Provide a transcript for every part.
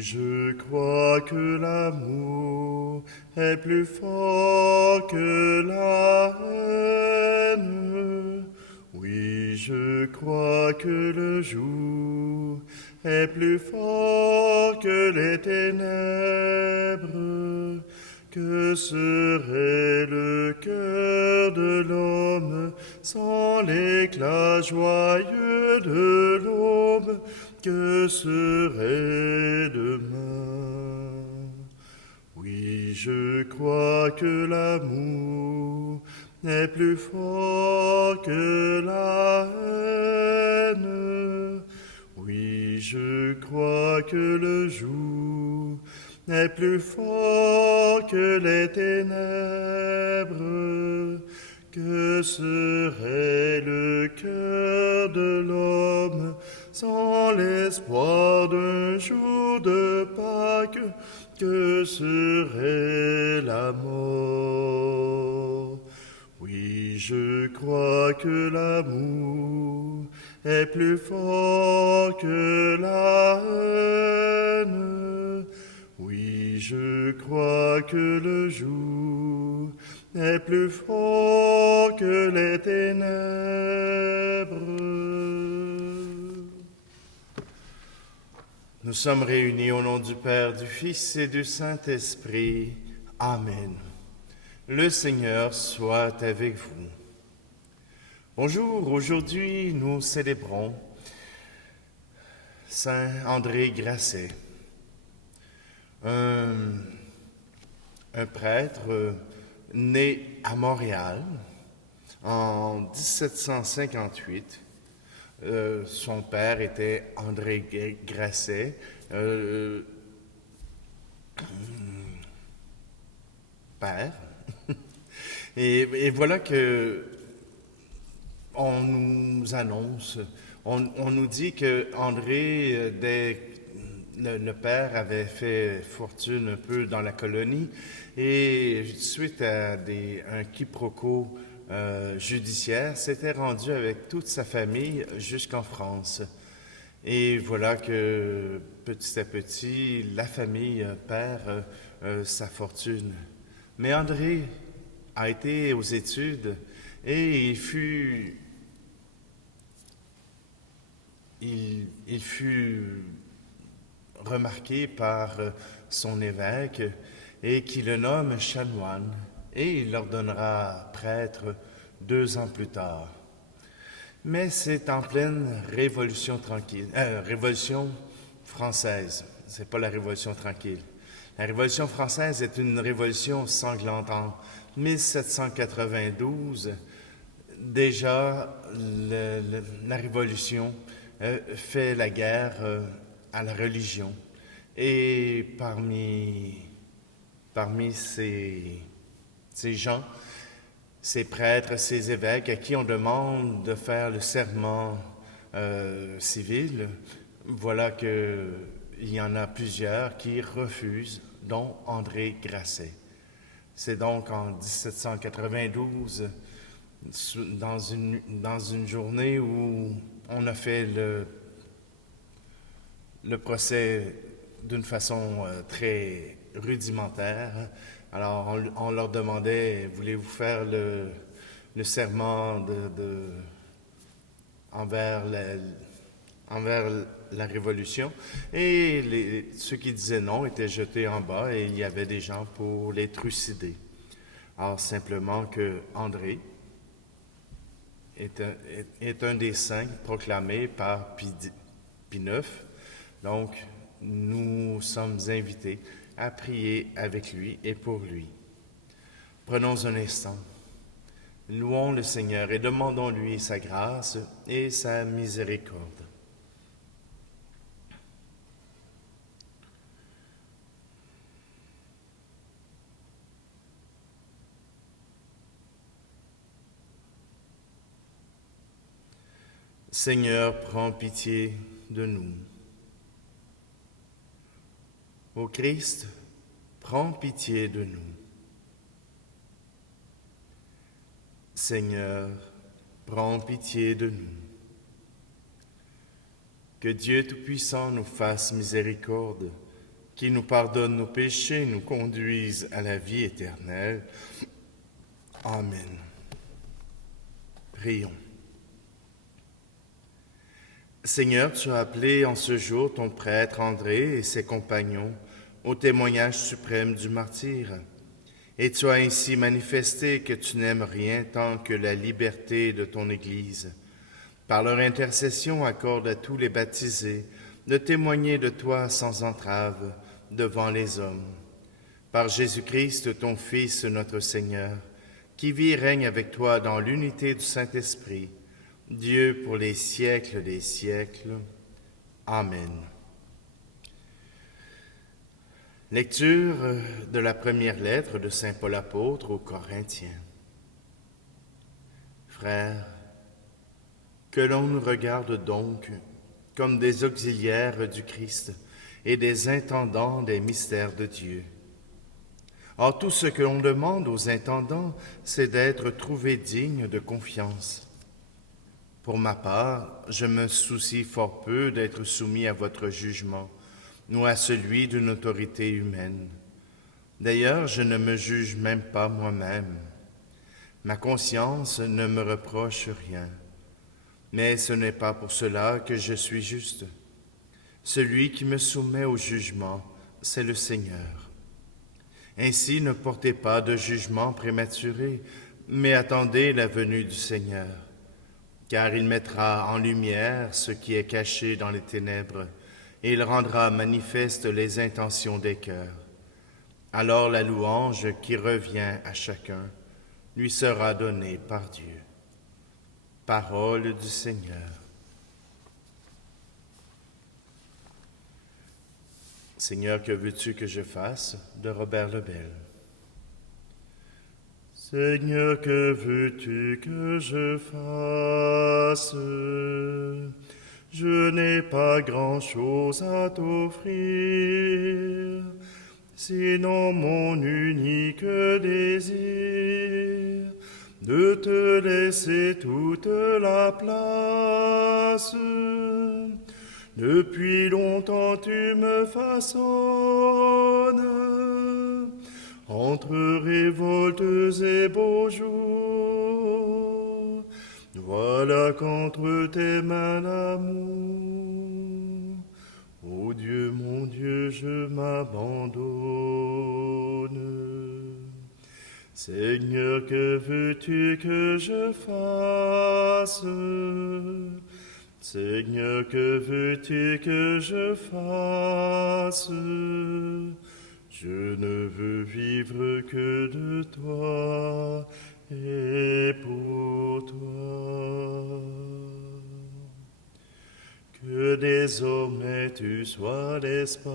je crois que l'amour est plus fort que la haine. Oui, je crois que le jour est plus fort que les ténèbres. Que serait le cœur de l'homme sans l'éclat joyeux de l'aube? Que serait demain? Oui, je crois que l'amour est plus fort que la haine. Oui, je crois que le jour est plus fort que les ténèbres. Que serait le cœur de l'homme sans l'espoir d'un jour de Pâques? Que serait la mort? Oui, je crois que l'amour est plus fort que la haine. Oui, je crois que le jour est plus fort que les ténèbres. Nous sommes réunis au nom du Père, du Fils et du Saint-Esprit. Amen. Le Seigneur soit avec vous. Bonjour, aujourd'hui nous célébrons Saint André Grasset, un prêtre né à Montréal en 1758. Son père était André Grasset, père. Et voilà que on nous annonce, on nous dit que André, le père avait fait fortune un peu dans la colonie et suite à un quiproquo judiciaire, s'était rendu avec toute sa famille jusqu'en France. Et voilà que petit à petit, la famille perd sa fortune. Mais André a été aux études et il fut remarqué par son évêque et qui le nomme chanoine et il l'ordonnera prêtre 2 ans plus tard. Mais c'est en pleine révolution révolution française. C'est pas la révolution tranquille. La révolution française est une révolution sanglante. En 1792, déjà, la révolution fait la guerre à la religion. Et parmi ces gens, ces prêtres, ces évêques à qui on demande de faire le serment civil, voilà qu'il y en a plusieurs qui refusent, dont André Grasset. C'est donc en 1792, dans une journée où on a fait le procès d'une façon très rudimentaire. Alors, on leur demandait, voulez-vous faire le serment envers la Révolution? Et ceux qui disaient non étaient jetés en bas et il y avait des gens pour les trucider. Alors, simplement que André est un des saints proclamés par Pie IX. Donc, nous sommes invités à prier avec lui et pour lui. Prenons un instant. Louons le Seigneur et demandons-lui sa grâce et sa miséricorde. Seigneur, prends pitié de nous. Ô Christ, prends pitié de nous. Seigneur, prends pitié de nous. Que Dieu Tout-Puissant nous fasse miséricorde, qui nous pardonne nos péchés, nous conduise à la vie éternelle. Amen. Prions. Seigneur, tu as appelé en ce jour ton prêtre André et ses compagnons au témoignage suprême du martyre. Et tu as ainsi manifesté que tu n'aimes rien tant que la liberté de ton Église. Par leur intercession, accorde à tous les baptisés de témoigner de toi sans entrave devant les hommes. Par Jésus-Christ, ton Fils, notre Seigneur, qui vit et règne avec toi dans l'unité du Saint-Esprit, Dieu pour les siècles des siècles. Amen. Lecture de la première lettre de saint Paul apôtre aux Corinthiens. Frères, que l'on nous regarde donc comme des auxiliaires du Christ et des intendants des mystères de Dieu. Or, tout ce que l'on demande aux intendants, c'est d'être trouvés dignes de confiance. Pour ma part, je me soucie fort peu d'être soumis à votre jugement, ou à celui d'une autorité humaine. D'ailleurs, je ne me juge même pas moi-même. Ma conscience ne me reproche rien. Mais ce n'est pas pour cela que je suis juste. Celui qui me soumet au jugement, c'est le Seigneur. Ainsi, ne portez pas de jugement prématuré, mais attendez la venue du Seigneur, car il mettra en lumière ce qui est caché dans les ténèbres, et il rendra manifeste les intentions des cœurs. Alors la louange qui revient à chacun lui sera donnée par Dieu. Parole du Seigneur. Seigneur, que veux-tu que je fasse? De Robert Lebel. Seigneur, que veux-tu que je fasse? Je n'ai pas grand-chose à t'offrir, sinon mon unique désir de te laisser toute la place. Depuis longtemps tu me façonnes, entre révoltes et beaux jours. Voilà qu'entre tes mains l'amour, ô Dieu, mon Dieu, je m'abandonne. Seigneur, que veux-tu que je fasse? Seigneur, que veux-tu que je fasse? Je ne veux vivre que de toi et pour toi. Que désormais tu sois l'espace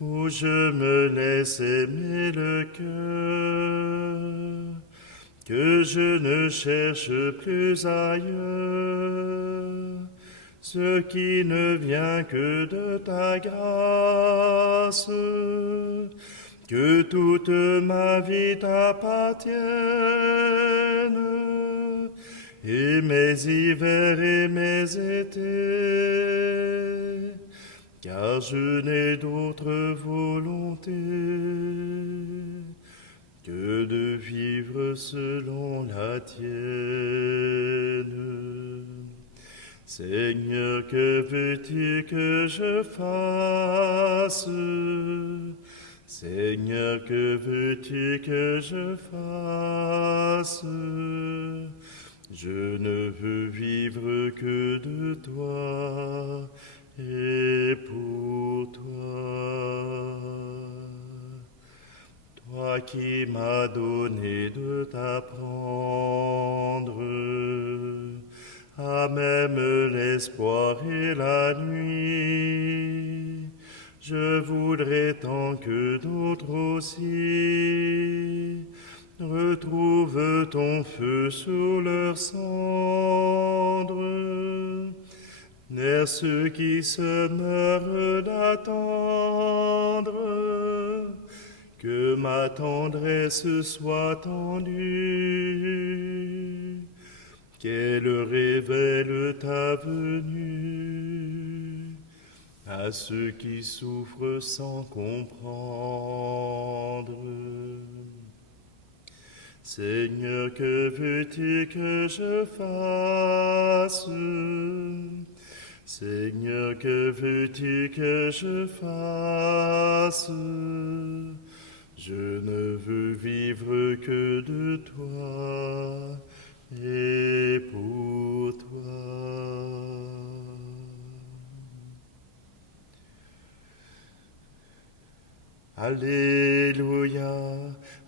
où je me laisse aimer le cœur, que je ne cherche plus ailleurs ce qui ne vient que de ta grâce, que toute ma vie t'appartienne, et mes hivers et mes étés, car je n'ai d'autre volonté que de vivre selon la tienne. Seigneur, que veux-tu que je fasse? Seigneur, que veux-tu que je fasse? Je ne veux vivre que de toi et pour toi. Toi qui m'as donné de t'apprendre à même l'espoir et la nuit, je voudrais tant que d'autres aussi retrouvent ton feu sous leurs cendres, vers ceux qui se meurent d'attendre, que ma tendresse soit tendue, qu'elle révèle ta venue, à ceux qui souffrent sans comprendre. Seigneur, que veux-tu que je fasse? Seigneur, que veux-tu que je fasse? Je ne veux vivre que de toi et pour toi. Alléluia,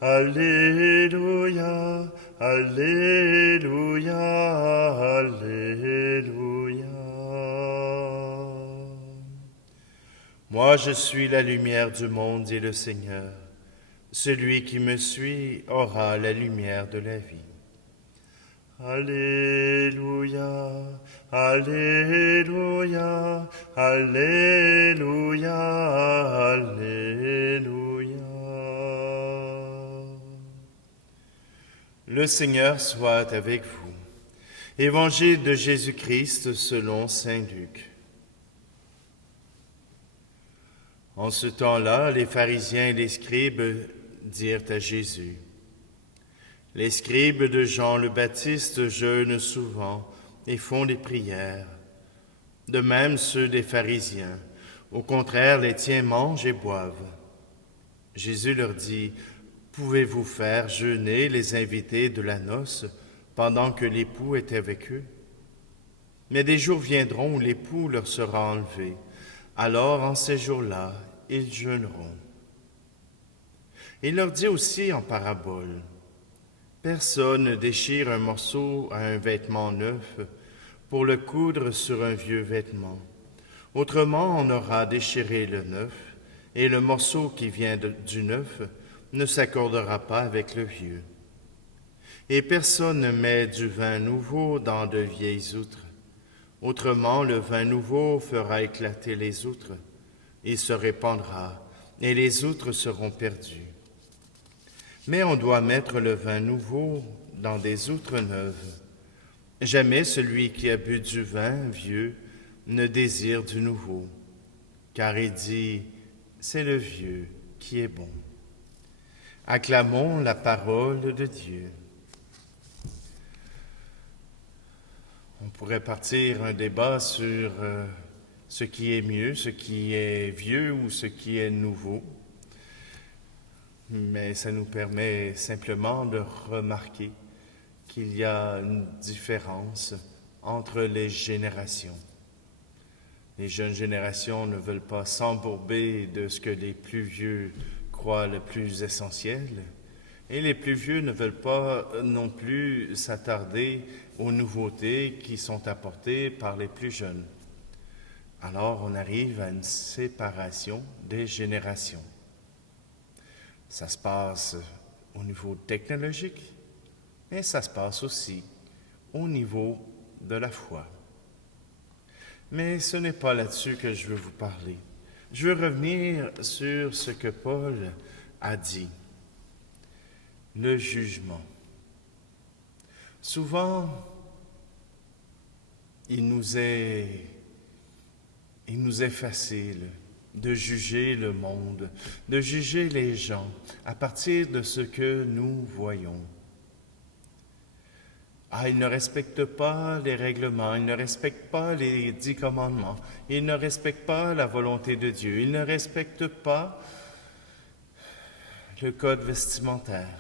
Alléluia, Alléluia, Alléluia. Moi je suis la lumière du monde, dit le Seigneur. Celui qui me suit aura la lumière de la vie. Alléluia, Alléluia, Alléluia, Alléluia. Le Seigneur soit avec vous. Évangile de Jésus-Christ selon saint Luc. En ce temps-là, les pharisiens et les scribes dirent à Jésus: les scribes de Jean le Baptiste jeûnent souvent et font des prières. De même ceux des pharisiens. Au contraire, les tiens mangent et boivent. Jésus leur dit: pouvez-vous faire jeûner les invités de la noce pendant que l'époux est avec eux? Mais des jours viendront où l'époux leur sera enlevé. Alors, en ces jours-là, ils jeûneront. Il leur dit aussi en parabole: personne ne déchire un morceau à un vêtement neuf pour le coudre sur un vieux vêtement. Autrement, on aura déchiré le neuf, et le morceau qui vient du neuf ne s'accordera pas avec le vieux. Et personne ne met du vin nouveau dans de vieilles outres. Autrement, le vin nouveau fera éclater les outres. Il se répandra, et les outres seront perdues. Mais on doit mettre le vin nouveau dans des outres neuves. Jamais celui qui a bu du vin vieux ne désire du nouveau, car il dit: c'est le vieux qui est bon. Acclamons la parole de Dieu. On pourrait partir un débat sur ce qui est mieux, ce qui est vieux ou ce qui est nouveau. Mais ça nous permet simplement de remarquer qu'il y a une différence entre les générations. Les jeunes générations ne veulent pas s'embourber de ce que les plus vieux croient le plus essentiel, et les plus vieux ne veulent pas non plus s'attarder aux nouveautés qui sont apportées par les plus jeunes. Alors on arrive à une séparation des générations. Ça se passe au niveau technologique, et ça se passe aussi au niveau de la foi. Mais ce n'est pas là-dessus que je veux vous parler. Je veux revenir sur ce que Paul a dit, le jugement. Souvent, il nous est facile de juger le monde, de juger les gens à partir de ce que nous voyons. Ah, ils ne respectent pas les règlements, ils ne respectent pas les 10 commandements, ils ne respectent pas la volonté de Dieu, ils ne respectent pas le code vestimentaire.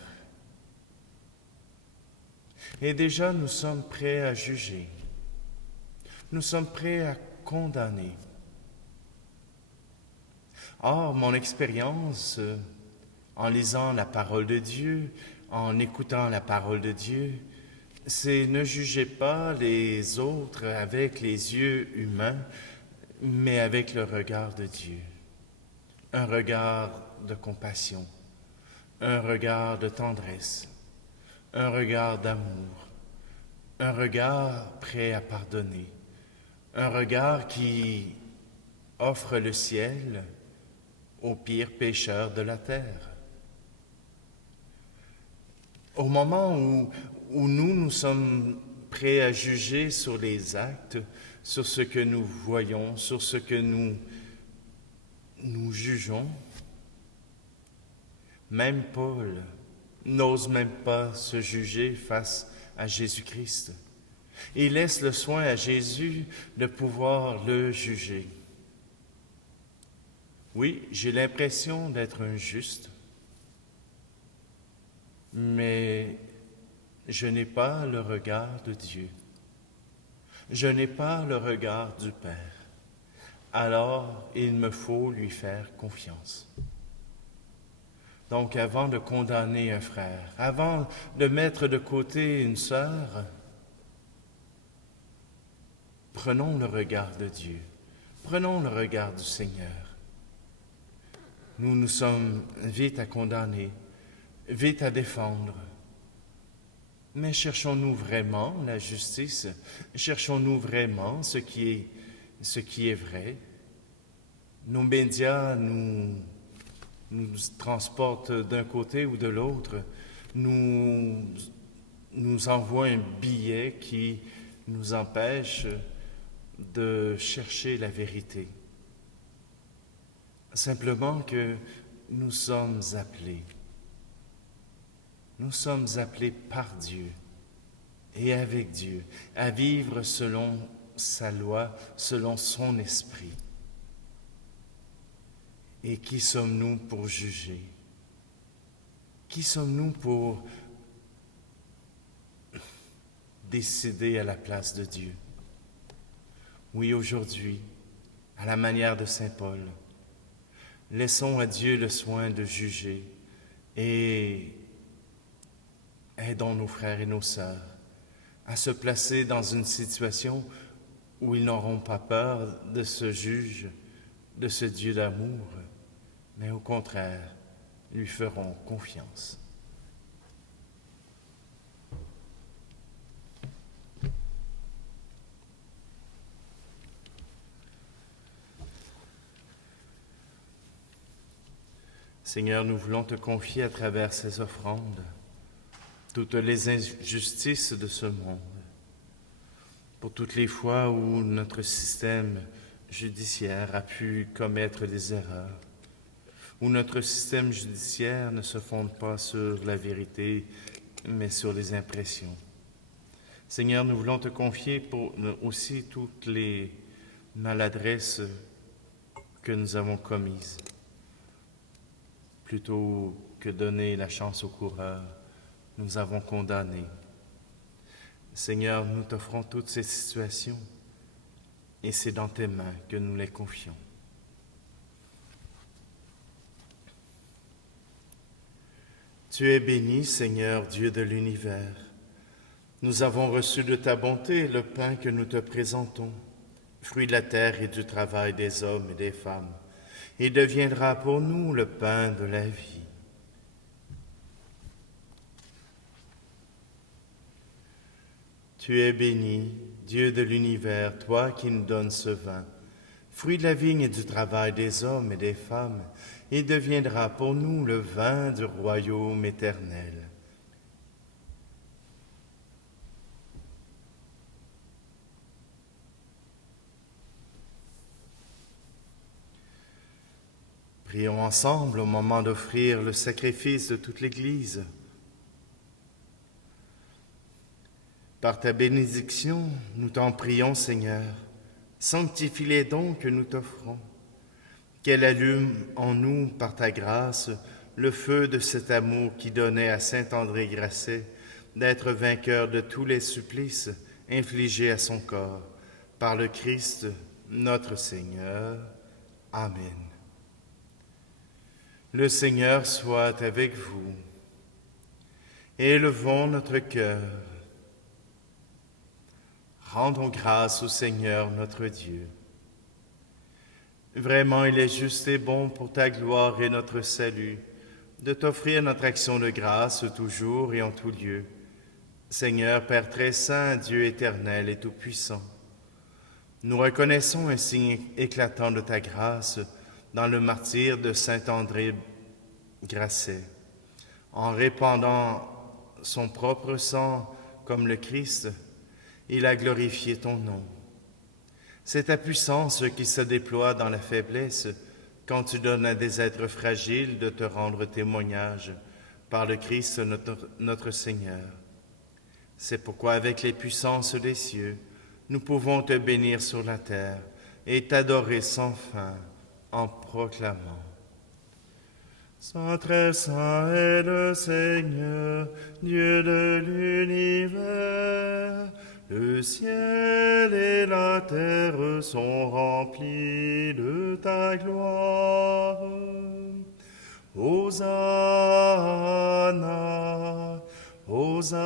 Et déjà, nous sommes prêts à juger. Nous sommes prêts à condamner. Or, mon expérience, en lisant la parole de Dieu, en écoutant la parole de Dieu, c'est ne jugez pas les autres avec les yeux humains, mais avec le regard de Dieu. Un regard de compassion, un regard de tendresse, un regard d'amour, un regard prêt à pardonner, un regard qui offre le ciel aux pires pécheurs de la terre. Au moment où nous sommes prêts à juger sur les actes, sur ce que nous voyons, sur ce que nous nous jugeons. Même Paul n'ose même pas se juger face à Jésus-Christ. Il laisse le soin à Jésus de pouvoir le juger. Oui, j'ai l'impression d'être un juste, mais je n'ai pas le regard de Dieu. Je n'ai pas le regard du Père. Alors, il me faut lui faire confiance. Donc, avant de condamner un frère, avant de mettre de côté une sœur, prenons le regard de Dieu. Prenons le regard du Seigneur. Nous sommes vite à condamner, vite à défendre. Mais cherchons-nous vraiment la justice? Cherchons-nous vraiment ce qui est vrai? Nos médias nous transportent d'un côté ou de l'autre, nous envoient un billet qui nous empêche de chercher la vérité. Simplement que nous sommes appelés par Dieu et avec Dieu à vivre selon sa loi, selon son esprit. Et qui sommes-nous pour juger? Qui sommes-nous pour décider à la place de Dieu? Oui, aujourd'hui, à la manière de saint Paul, laissons à Dieu le soin de juger et aidons nos frères et nos sœurs à se placer dans une situation où ils n'auront pas peur de ce juge, de ce Dieu d'amour, mais au contraire, lui feront confiance. Seigneur, nous voulons te confier à travers ces offrandes toutes les injustices de ce monde, pour toutes les fois où notre système judiciaire a pu commettre des erreurs, où notre système judiciaire ne se fonde pas sur la vérité, mais sur les impressions. Seigneur, nous voulons te confier pour aussi toutes les maladresses que nous avons commises. Plutôt que donner la chance au coureur, nous avons condamné. Seigneur, nous t'offrons toutes ces situations et c'est dans tes mains que nous les confions. Tu es béni, Seigneur, Dieu de l'univers. Nous avons reçu de ta bonté le pain que nous te présentons, fruit de la terre et du travail des hommes et des femmes. Il deviendra pour nous le pain de la vie. Tu es béni, Dieu de l'univers, toi qui nous donnes ce vin, fruit de la vigne et du travail des hommes et des femmes. Il deviendra pour nous le vin du royaume éternel. Prions ensemble au moment d'offrir le sacrifice de toute l'Église. Par ta bénédiction, nous t'en prions, Seigneur. Sanctifie les dons que nous t'offrons. Qu'elle allume en nous, par ta grâce, le feu de cet amour qui donnait à saint André Grasset d'être vainqueur de tous les supplices infligés à son corps. Par le Christ, notre Seigneur. Amen. Le Seigneur soit avec vous. Élevons notre cœur. Rendons grâce au Seigneur notre Dieu. Vraiment, il est juste et bon pour ta gloire et notre salut de t'offrir notre action de grâce toujours et en tout lieu. Seigneur, Père très saint, Dieu éternel et tout-puissant, nous reconnaissons un signe éclatant de ta grâce dans le martyre de saint André Grasset. En répandant son propre sang comme le Christ, il a glorifié ton nom. C'est ta puissance qui se déploie dans la faiblesse quand tu donnes à des êtres fragiles de te rendre témoignage par le Christ notre Seigneur. C'est pourquoi avec les puissances des cieux, nous pouvons te bénir sur la terre et t'adorer sans fin en proclamant. Saint, très saint est le Seigneur, Dieu de l'univers. Le ciel et la terre sont remplis de ta gloire. Hosanna, Hosanna,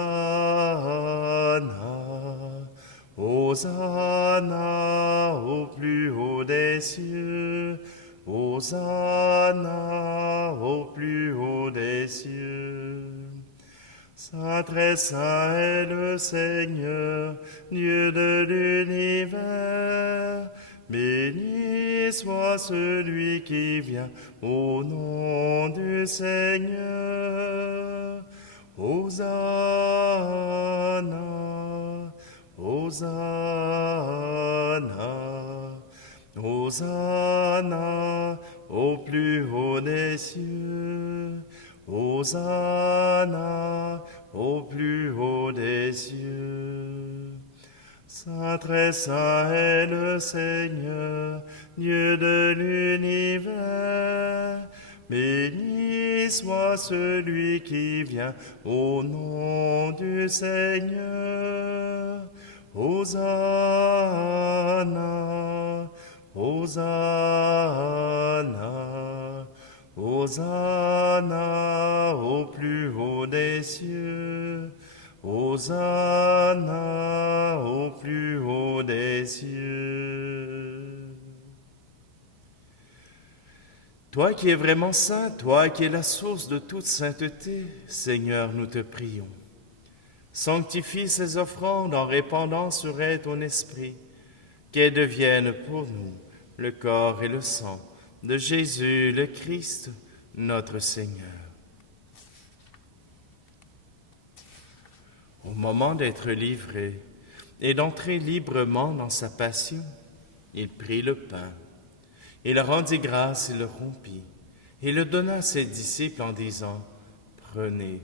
Hosanna au plus haut des cieux. Hosanna au plus haut des cieux. Saint, très saint est le Seigneur, Dieu de l'univers. Béni soit celui qui vient au nom du Seigneur. Hosanna, Hosanna, Hosanna au plus haut des cieux. Hosanna au plus haut des cieux. Saint, très saint est le Seigneur, Dieu de l'univers. Béni soit celui qui vient au nom du Seigneur. Hosanna, Hosanna, Hosanna au plus haut des cieux. Hosanna au plus haut des cieux. Toi qui es vraiment saint, toi qui es la source de toute sainteté, Seigneur, nous te prions. Sanctifie ces offrandes en répandant sur elles ton esprit, qu'elles deviennent pour nous le corps et le sang de Jésus le Christ, notre Seigneur. Au moment d'être livré et d'entrer librement dans sa passion, il prit le pain. Il rendit grâce et le rompit, et le donna à ses disciples en disant, « Prenez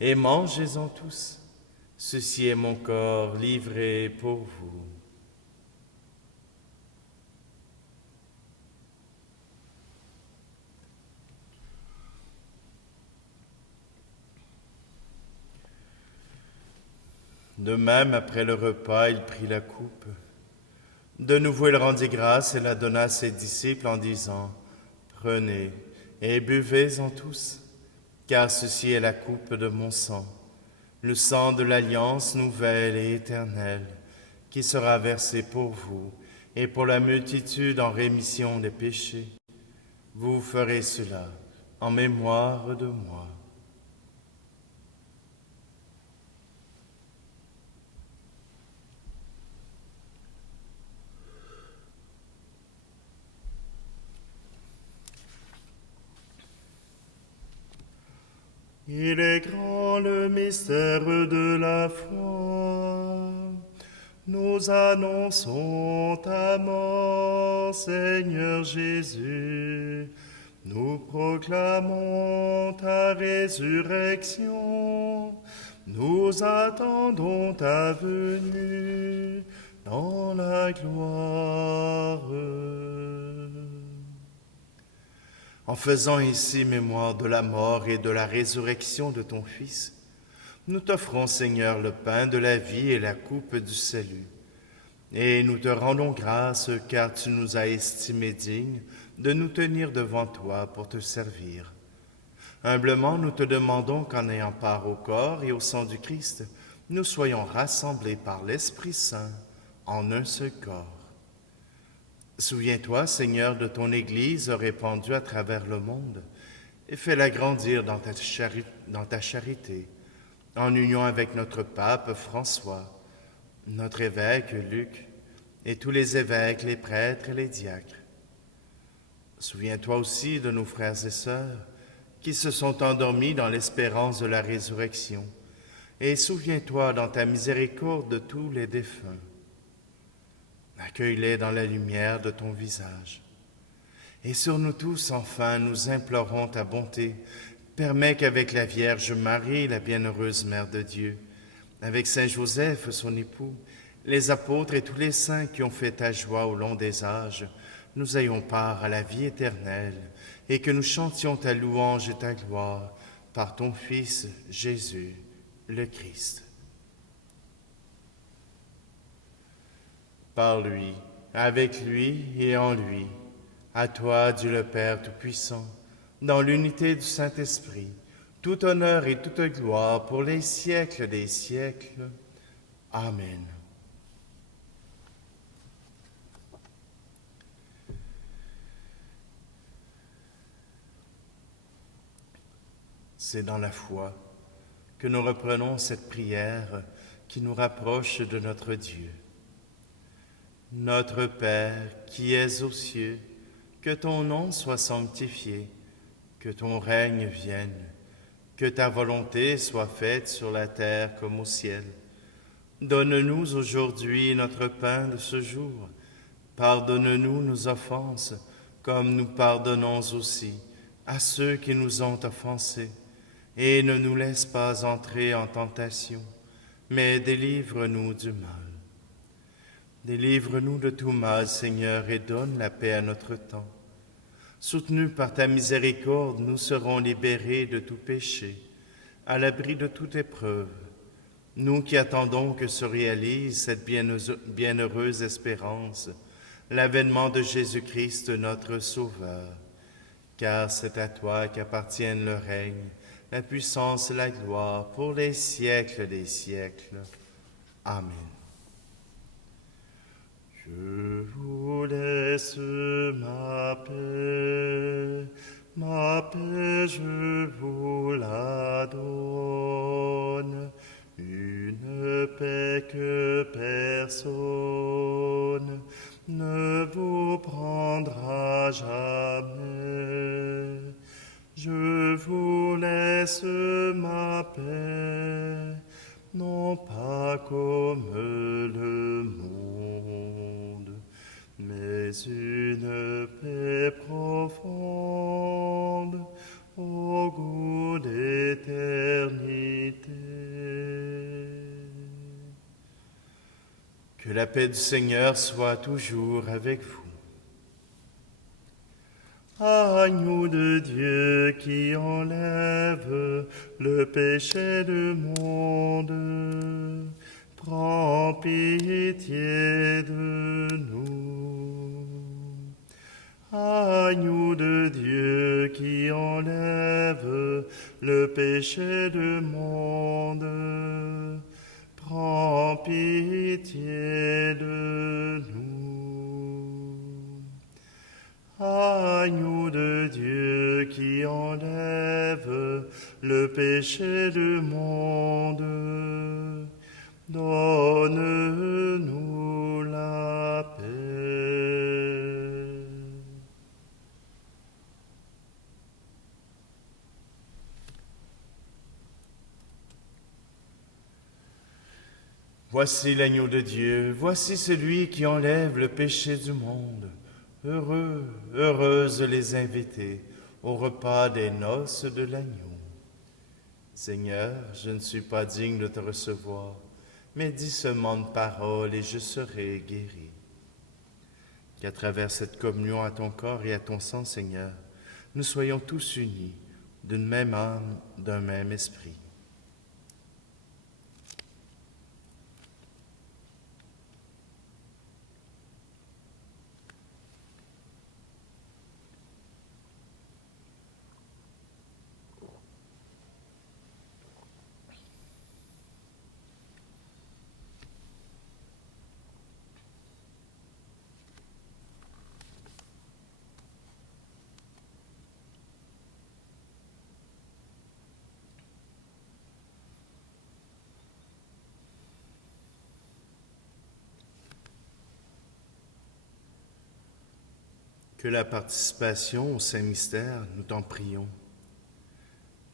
et mangez-en tous, ceci est mon corps livré pour vous. » De même, après le repas, il prit la coupe. De nouveau, il rendit grâce et la donna à ses disciples en disant, « Prenez et buvez-en tous, car ceci est la coupe de mon sang, le sang de l'alliance nouvelle et éternelle, qui sera versé pour vous et pour la multitude en rémission des péchés. Vous ferez cela en mémoire de moi. » Il est grand le mystère de la foi. Nous annonçons ta mort, Seigneur Jésus. Nous proclamons ta résurrection. Nous attendons ta venue dans la gloire. En faisant ici mémoire de la mort et de la résurrection de ton Fils, nous t'offrons, Seigneur, le pain de la vie et la coupe du salut. Et nous te rendons grâce, car tu nous as estimés dignes de nous tenir devant toi pour te servir. Humblement, nous te demandons qu'en ayant part au corps et au sang du Christ, nous soyons rassemblés par l'Esprit Saint en un seul corps. Souviens-toi, Seigneur, de ton Église répandue à travers le monde et fais-la grandir dans ta charité, en union avec notre pape François, notre évêque Luc et tous les évêques, les prêtres et les diacres. Souviens-toi aussi de nos frères et sœurs qui se sont endormis dans l'espérance de la résurrection et souviens-toi dans ta miséricorde de tous les défunts. Accueille-les dans la lumière de ton visage. Et sur nous tous, enfin, nous implorons ta bonté. Permets qu'avec la Vierge Marie, la bienheureuse Mère de Dieu, avec Saint Joseph, son époux, les apôtres et tous les saints qui ont fait ta joie au long des âges, nous ayons part à la vie éternelle et que nous chantions ta louange et ta gloire par ton Fils Jésus, le Christ. Par lui, avec lui et en lui, à toi, Dieu le Père Tout-Puissant, dans l'unité du Saint-Esprit, tout honneur et toute gloire pour les siècles des siècles. Amen. C'est dans la foi que nous reprenons cette prière qui nous rapproche de notre Dieu. Notre Père qui es aux cieux, que ton nom soit sanctifié, que ton règne vienne, que ta volonté soit faite sur la terre comme au ciel. Donne-nous aujourd'hui notre pain de ce jour. Pardonne-nous nos offenses, comme nous pardonnons aussi à ceux qui nous ont offensés. Et ne nous laisse pas entrer en tentation, mais délivre-nous du mal. Délivre-nous de tout mal, Seigneur, et donne la paix à notre temps. Soutenus par ta miséricorde, nous serons libérés de tout péché, à l'abri de toute épreuve. Nous qui attendons que se réalise cette bienheureuse espérance, l'avènement de Jésus-Christ, notre Sauveur. Car c'est à toi qu'appartiennent le règne, la puissance et la gloire pour les siècles des siècles. Amen. Je vous laisse ma paix je vous la donne, une paix que personne ne vous prendra jamais. Je vous laisse ma paix, non pas comme le monde, mais une paix profonde au goût d'éternité. Que la paix du Seigneur soit toujours avec vous. Agneau de Dieu qui enlève le péché du monde, prends pitié de nous. Agneau de Dieu qui enlève le péché du monde, prends pitié de nous. Agneau de Dieu qui enlève le péché du monde, donne-nous la paix. Voici l'agneau de Dieu, voici celui qui enlève le péché du monde. Heureux, heureuses les invités au repas des noces de l'agneau. Seigneur, je ne suis pas digne de te recevoir, mais dis seulement une parole et je serai guéri. Qu'à travers cette communion à ton corps et à ton sang, Seigneur, nous soyons tous unis d'une même âme, d'un même esprit. Que la participation au Saint-Mystère, nous t'en prions,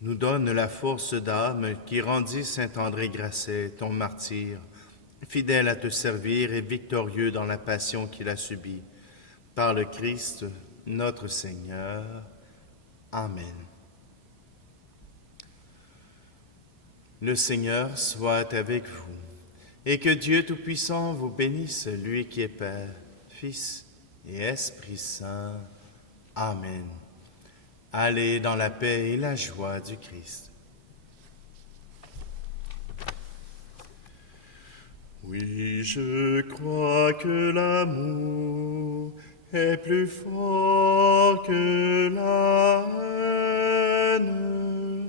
nous donne la force d'âme qui rendit saint André Grasset, ton martyr, fidèle à te servir et victorieux dans la passion qu'il a subie. Par le Christ, notre Seigneur. Amen. Le Seigneur soit avec vous, et que Dieu Tout-Puissant vous bénisse, lui qui est Père, Fils et Esprit Saint. Amen. Allez dans la paix et la joie du Christ. Oui, je crois que l'amour est plus fort que la haine.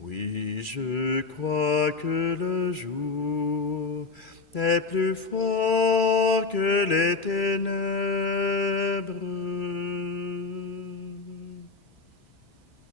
Oui, je crois que le jour est plus fort que les ténèbres.